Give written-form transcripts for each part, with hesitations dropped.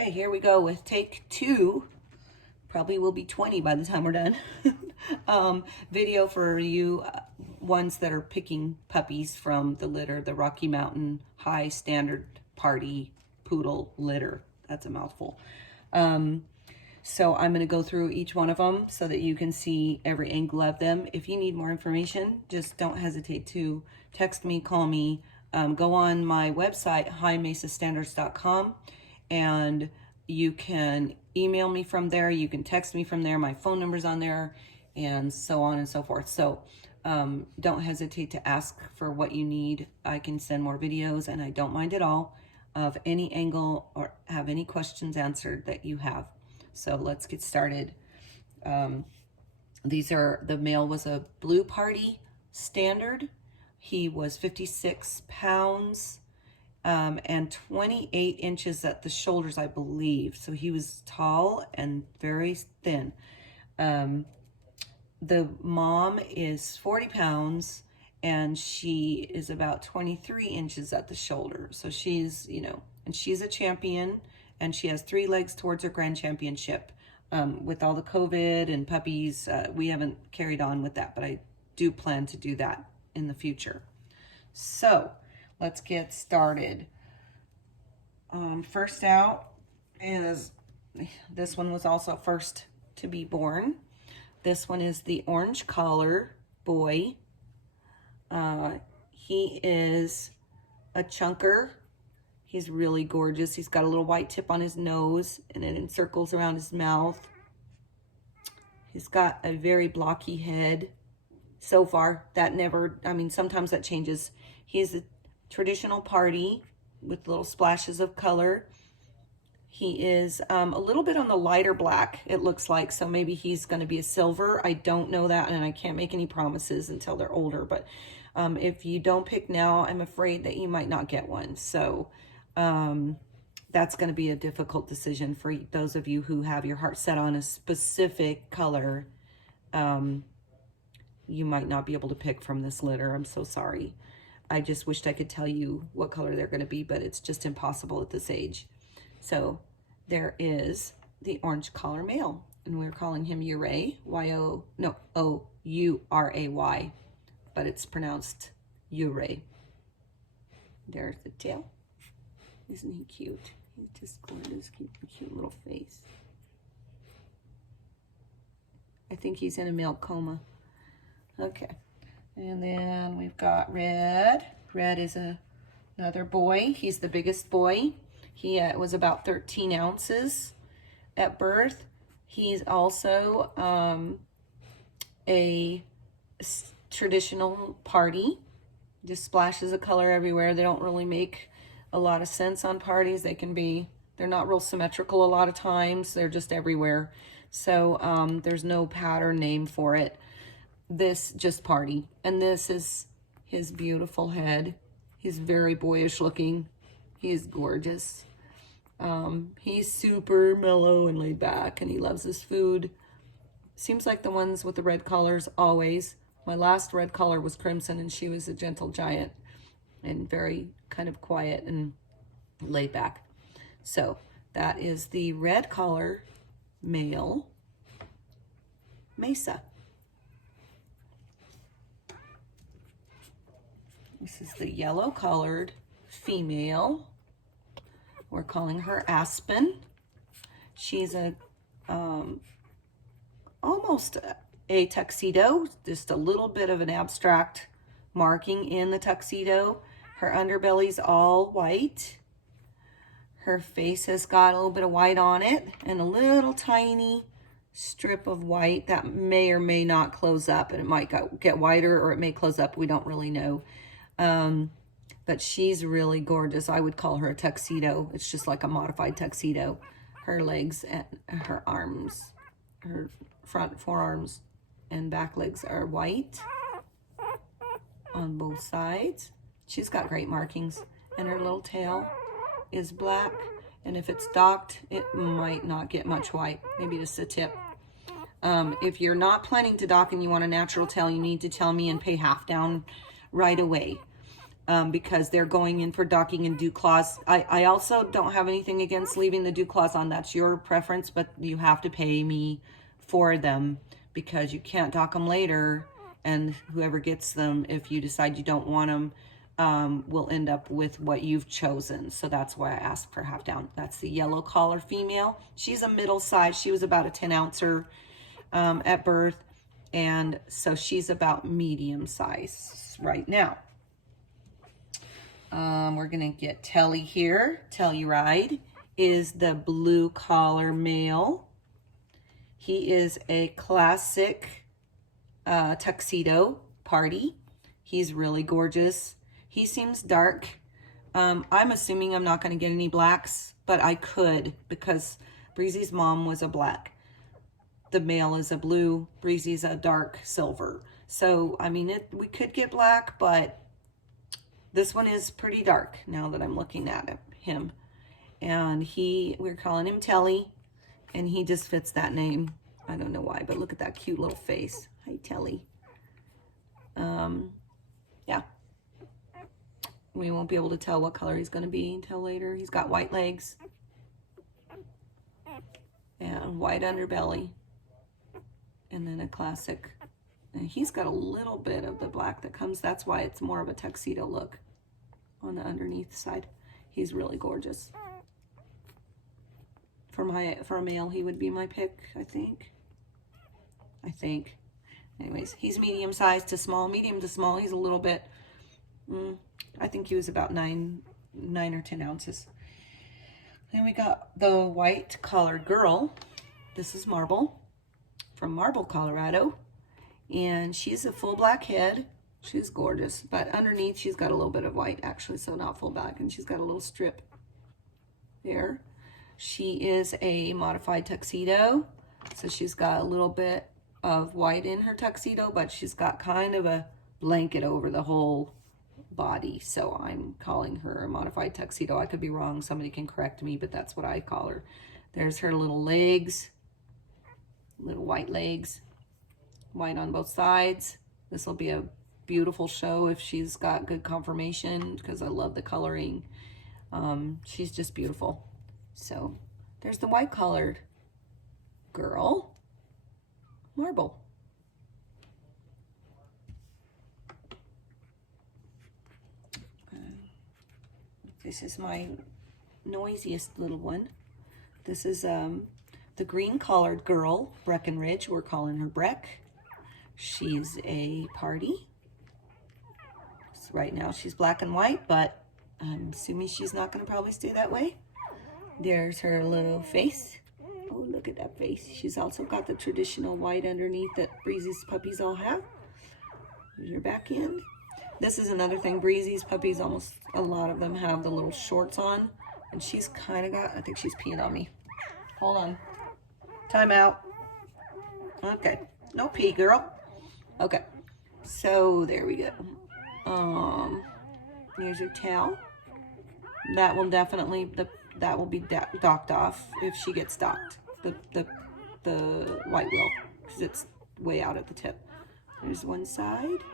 Okay, here we go with take 2. Probably will be 20 by the time we're done. Video for you ones that are picking puppies from the litter, the Rocky Mountain High Standard Party Poodle litter. That's a mouthful. So I'm going to go through each one of them so that you can see every angle of them. If you need more information, just don't hesitate to text me, call me, go on my website, highmesastandards.com, and you can email me from there. You can text me from there. My phone number's on there, and so on and so forth. So don't hesitate to ask for what you need. I can send more videos, and I don't mind at all of any angle or have any questions answered that you have. So let's get started. The male was a Blue Party Standard. He was 56 pounds and 28 inches at the shoulders, I believe. So he was tall and very thin. The mom is 40 pounds and she is about 23 inches at the shoulder. So she's, and she's a champion, and she has 3 legs towards her grand championship. With all the COVID and puppies, we haven't carried on with that, but I do plan to do that in the future. So let's get started. First out is, this one was also first to be born. This one is the orange collar boy. He is a chunker. He's really gorgeous. He's got a little white tip on his nose and it encircles around his mouth. He's got a very blocky head. So far, that never, sometimes that changes. He's a traditional party with little splashes of color. He is a little bit on the lighter black, it looks like, so maybe he's going to be a silver. I don't know that, and I can't make any promises until they're older, but if you don't pick now, I'm afraid that you might not get one. So that's going to be a difficult decision for those of you who have your heart set on a specific color. You might not be able to pick from this litter. I'm so sorry. I just wished I could tell you what color they're going to be, but it's just impossible at this age. So there is the orange collar male, and we're calling him Uray, O-U-R-A-Y, but it's pronounced Uray. There's the tail. Isn't he cute? He's just gorgeous, cute little face. I think he's in a male coma. Okay. And then we've got Red. Red is another boy. He's the biggest boy. He was about 13 ounces at birth. He's also a traditional party. Just splashes of color everywhere. They don't really make a lot of sense on parties. They're not real symmetrical a lot of times. They're just everywhere. So there's no pattern name for it. This just party. And this is his beautiful head. He's very boyish looking. He's gorgeous. He's super mellow and laid back, and he loves his food. Seems like the ones with the red collars always. My last red collar was Crimson, and she was a gentle giant and very kind of quiet and laid back. So that is the red collar male Mesa. This is the yellow collared female. We're calling her Aspen. She's almost a tuxedo, just a little bit of an abstract marking in the tuxedo. Her underbelly's all white. Her face has got a little bit of white on it and a little tiny strip of white that may or may not close up, and it might get whiter or it may close up. We don't really know. But she's really gorgeous. I would call her a tuxedo. It's just like a modified tuxedo. Her legs and her arms, her front forearms and back legs are white on both sides. She's got great markings, and her little tail is black. And if it's docked, it might not get much white, maybe just a tip. If you're not planning to dock and you want a natural tail, you need to tell me and pay half down right away. because they're going in for docking and dew claws. I also don't have anything against leaving the dew claws on. That's your preference, but you have to pay me for them because you can't dock them later, and whoever gets them, if you decide you don't want them, will end up with what you've chosen. So that's why I asked for half down. That's the yellow collar female. She's a middle size. She was about a 10 ouncer at birth, and so she's about medium size right now. We're gonna get Telly here. Telluride is the blue collar male. He is a classic tuxedo party. He's really gorgeous. He seems dark. I'm assuming I'm not going to get any blacks, but I could because Breezy's mom was a black. The male is a blue. Breezy's a dark silver. So, I mean, we could get black, but this one is pretty dark now that I'm looking at him. And we're calling him Telly, and he just fits that name. I don't know why, but look at that cute little face. Hi, Telly. Yeah. We won't be able to tell what color he's going to be until later. He's got white legs and white underbelly, and then a classic. And he's got a little bit of the black that comes. That's why it's more of a tuxedo look on the underneath side. He's really gorgeous. For a male, he would be my pick, I think. Anyways, he's medium size to small. Medium to small. He's a little bit. I think he was about 9 or 10 ounces. Then we got the white collared girl. This is Marble from Marble, Colorado. And she's a full black head. She's gorgeous. But underneath, she's got a little bit of white, actually, so not full black. And she's got a little strip there. She is a modified tuxedo. So she's got a little bit of white in her tuxedo, but she's got kind of a blanket over the whole body. So I'm calling her a modified tuxedo. I could be wrong. Somebody can correct me, but that's what I call her. There's her little legs, little white legs, white on both sides. This will be a beautiful show if she's got good conformation because I love the coloring. She's just beautiful. So there's the white collared girl, Marble. This is my noisiest little one. This is the green collared girl, Breckenridge. We're calling her Breck. She's a party. So right now she's black and white, but I'm assuming she's not going to probably stay that way. There's her little face. Oh, look at that face. She's also got the traditional white underneath that Breezy's puppies all have. There's her back end. This is another thing. Breezy's puppies, almost a lot of them have the little shorts on. And she's kind of got, I think she's peeing on me. Hold on. Time out. Okay. No pee, girl. Okay. So, there we go. Here's her tail. That will definitely, that will be docked off if she gets docked. The white will, because it's way out at the tip. There's one side.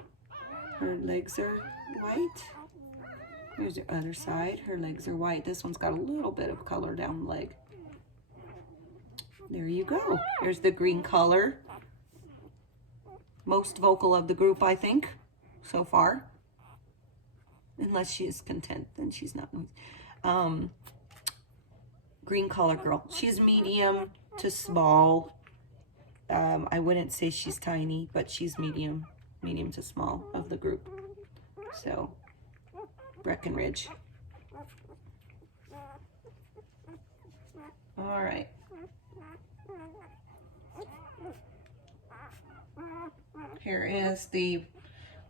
Her legs are white. There's the other side. Her legs are white. This one's got a little bit of color down the leg. There you go. There's the green color. Most vocal of the group, I think, so far. Unless she is content, then she's not. Green collar girl. She's medium to small. I wouldn't say she's tiny, but she's medium to small of the group. So, Breckenridge. All right. Here is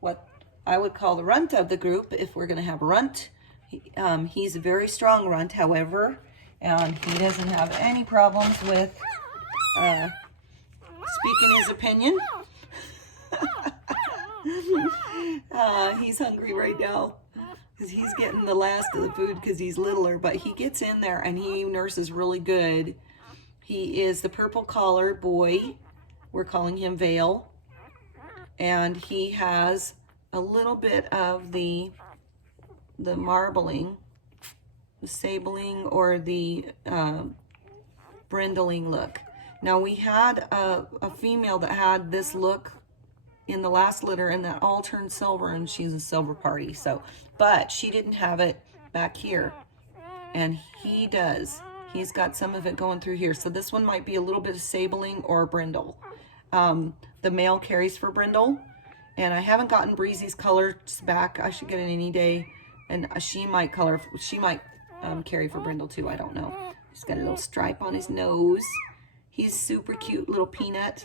what I would call the runt of the group, if we're going to have a runt. He's a very strong runt, however, and he doesn't have any problems with speaking his opinion. He's hungry right now because he's getting the last of the food because he's littler, but he gets in there and he nurses really good. He is the purple collar boy. We're calling him Vale. And he has a little bit of the marbling, the sabling, or the brindling look. Now we had a female that had this look in the last litter, and that all turned silver, and she's a silver party. So, but she didn't have it back here, and he does. He's got some of it going through here. So this one might be a little bit of sabling or brindle. The male carries for brindle, and I haven't gotten Breezy's colors back. I should get it any day, and she might carry for brindle too. I don't know. He's got a little stripe on his nose. He's super cute little peanut,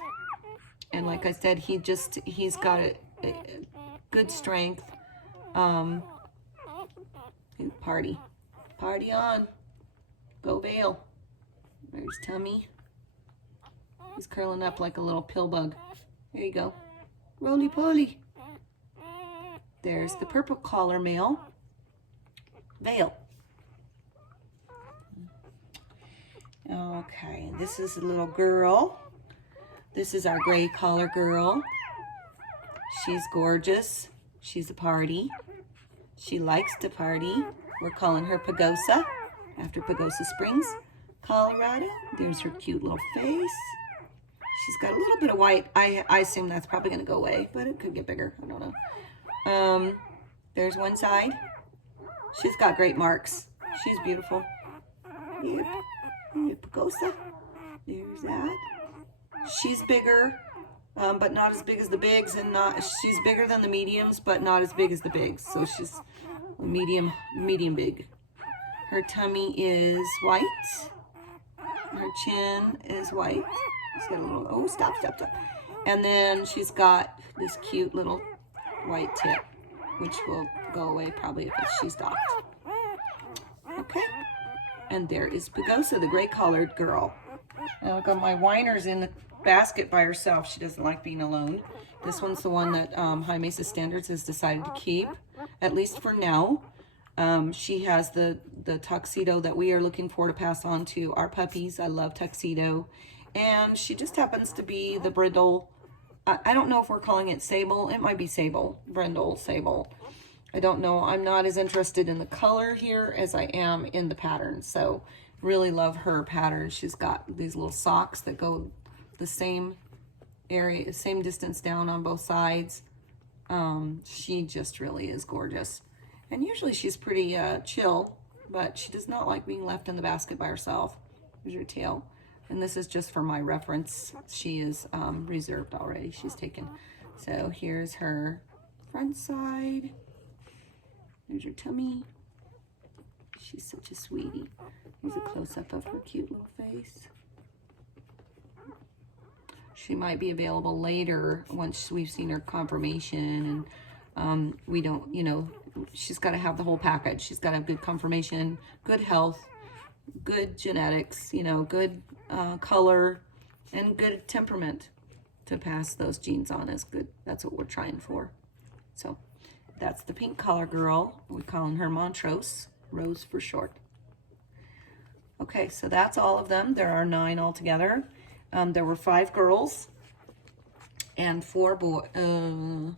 and like I said, he's got a good strength. Party on. Go Vale. There's Tummy. He's curling up like a little pill bug. There you go. Roly-poly. There's the purple collar male. Vale. Okay, this is a little girl. This is our gray collar girl. She's gorgeous. She's a party. She likes to party. We're calling her Pagosa, after Pagosa Springs, Colorado. There's her cute little face. She's got a little bit of white. I assume that's probably going to go away, but it could get bigger. I don't know. There's one side. She's got great marks. She's beautiful. Yep. Pagosa. There's that. She's bigger, but not as big as the bigs, and she's bigger than the mediums, but not as big as the bigs. So she's medium big. Her tummy is white. Her chin is white. She's got a little, oh, stop. And then she's got this cute little white tip, which will go away probably if she's docked. Okay. And there is Pagosa, the gray-collared girl. Now I've got my whiners in the basket by herself. She doesn't like being alone. This one's the one that High Mesa Standards has decided to keep, at least for now. She has the tuxedo that we are looking for to pass on to our puppies. I love tuxedo. And she just happens to be the brindle. I don't know if we're calling it sable. It might be sable. Brindle, sable. I don't know. I'm not as interested in the color here as I am in the pattern. So really love her pattern. She's got these little socks that go the same area, same distance down on both sides. She just really is gorgeous. And usually she's pretty chill, but she does not like being left in the basket by herself. Here's her tail. And this is just for my reference. She is reserved already. She's taken. So here's her front side. There's her tummy. She's such a sweetie. Here's a close-up of her cute little face. She might be available later once we've seen her confirmation, and we don't, you know, she's got to have the whole package. She's got to have good confirmation, good health, good genetics, you know, good color, and good temperament to pass those genes on as good. That's what we're trying for. So that's the pink collar girl. We're calling her Montrose, Rose for short. Okay, so that's all of them. There are 9 altogether. There were 5 girls and 4 boys. Am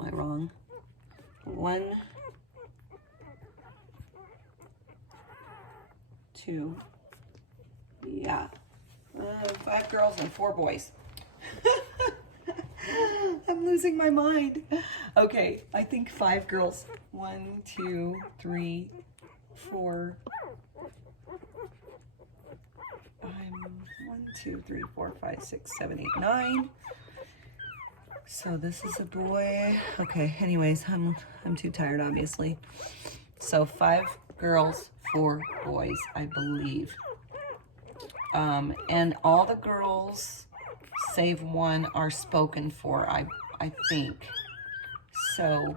I wrong? 1, 2, yeah, 5 girls and 4 boys. I'm losing my mind. Okay, I think 5 girls. 1, 2, 3, 4. 1, 2, 3, 4, 5, 6, 7, 8, 9. So this is a boy. Okay, anyways, I'm too tired, obviously. So 5 girls, 4 boys, I believe. And all the girls, save 1, are spoken for, I think. So,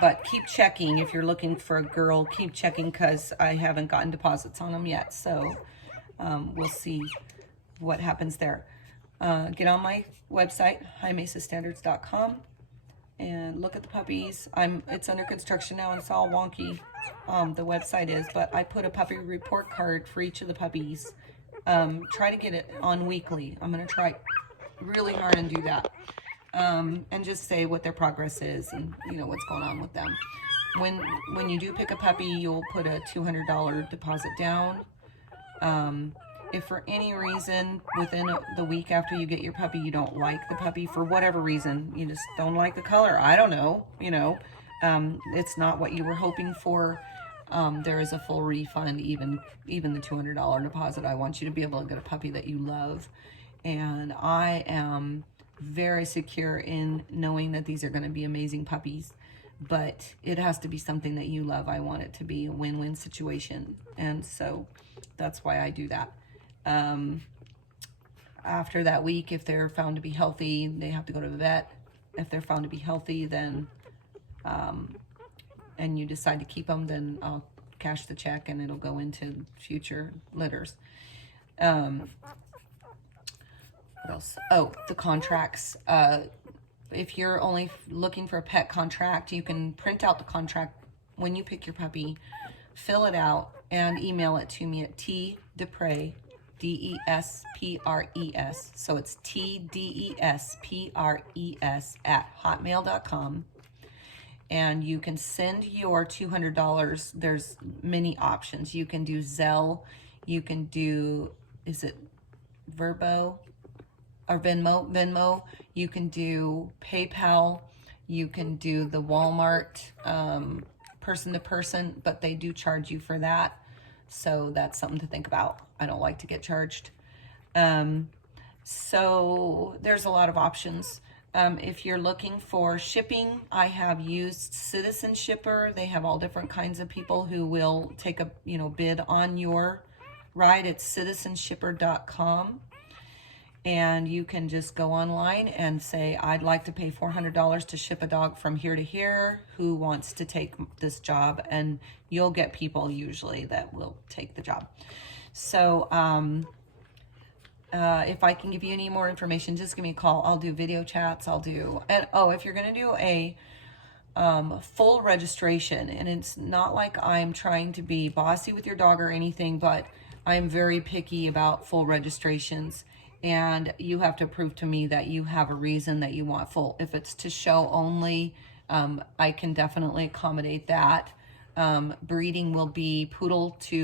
but keep checking. If you're looking for a girl, keep checking, because I haven't gotten deposits on them yet. So we'll see what happens there. Get on my website, highmesastandards.com, and look at the puppies. It's under construction now, and it's all wonky. The website is, but I put a puppy report card for each of the puppies. Try to get it on weekly. I'm going to try really hard and do that. and just say what their progress is and, you know, what's going on with them. When you do pick a puppy, you'll put a $200 deposit down. If for any reason within the week after you get your puppy, you don't like the puppy for whatever reason, you just don't like the color, I don't know, you know, it's not what you were hoping for, there is a full refund, even the $200 deposit. I want you to be able to get a puppy that you love, and I am very secure in knowing that these are going to be amazing puppies, but it has to be something that you love. I want it to be a win-win situation, and so that's why I do that. After that week, if they're found to be healthy, they have to go to the vet. If they're found to be healthy, then and you decide to keep them, then I'll cash the check and it'll go into future litters. What else? Oh, the contracts. If you're only looking for a pet contract, you can print out the contract when you pick your puppy, fill it out, and email it to me at tdespres, D-E-S-P-R-E-S. So it's tdespres at hotmail.com. And you can send your $200. There's many options. You can do Zelle. You can do, is it Verbo or Venmo? You can do PayPal. You can do the Walmart person to person, but they do charge you for that. So that's something to think about. I don't like to get charged. So there's a lot of options. If you're looking for shipping, I have used Citizen Shipper. They have all different kinds of people who will take a bid on your ride. It's citizenshipper.com. And you can just go online and say, I'd like to pay $400 to ship a dog from here to here. Who wants to take this job? And you'll get people usually that will take the job. So if I can give you any more information, just give me a call. I'll do video chats. I'll do, and oh, if you're going to do a full registration, and it's not like I'm trying to be bossy with your dog or anything, but I'm very picky about full registrations. And you have to prove to me that you have a reason that you want full. If it's to show only, I can definitely accommodate that. Breeding will be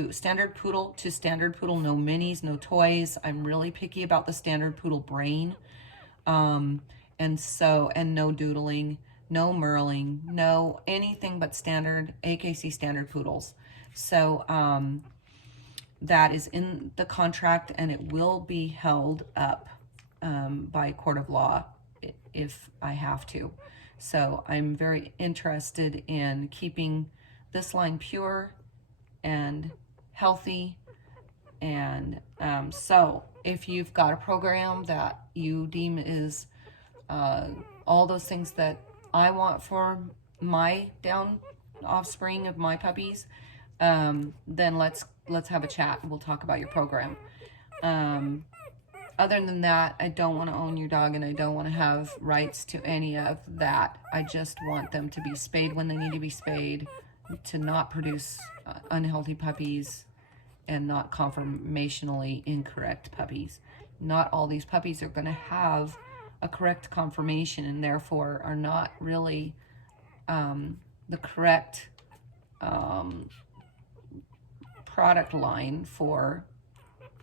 standard poodle, no minis, no toys. I'm really picky about the standard poodle brain. And no doodling, no merling, no anything but standard AKC standard poodles. So, that is in the contract, and it will be held up by court of law if I have to. So I'm very interested in keeping this line pure and healthy. And so if you've got a program that you deem is all those things that I want for my down offspring of my puppies, then let's have a chat and we'll talk about your program. Other than that, I don't want to own your dog, and I don't want to have rights to any of that. I just want them to be spayed when they need to be spayed, to not produce unhealthy puppies, and not conformationally incorrect puppies. Not all these puppies are going to have a correct conformation, and therefore are not really the correct product line for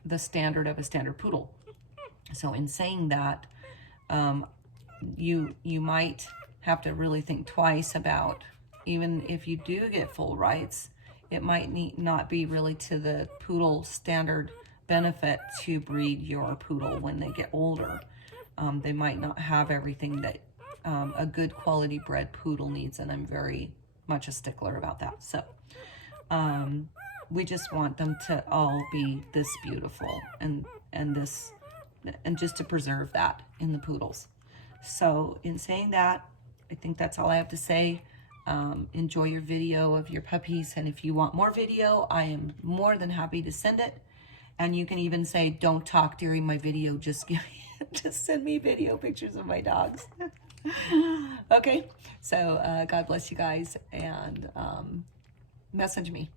the standard of a standard poodle. So in saying that, you might have to really think twice about, even if you do get full rights, it might not be really to the poodle standard benefit to breed your poodle when they get older. They might not have everything that a good quality bred poodle needs, and I'm very much a stickler about that. So we just want them to all be this beautiful and just to preserve that in the poodles. So in saying that, I think that's all I have to say. Enjoy your video of your puppies, and if you want more video, I am more than happy to send it. And you can even say, don't talk during my video, just send me video pictures of my dogs. Okay, so God bless you guys, and message me.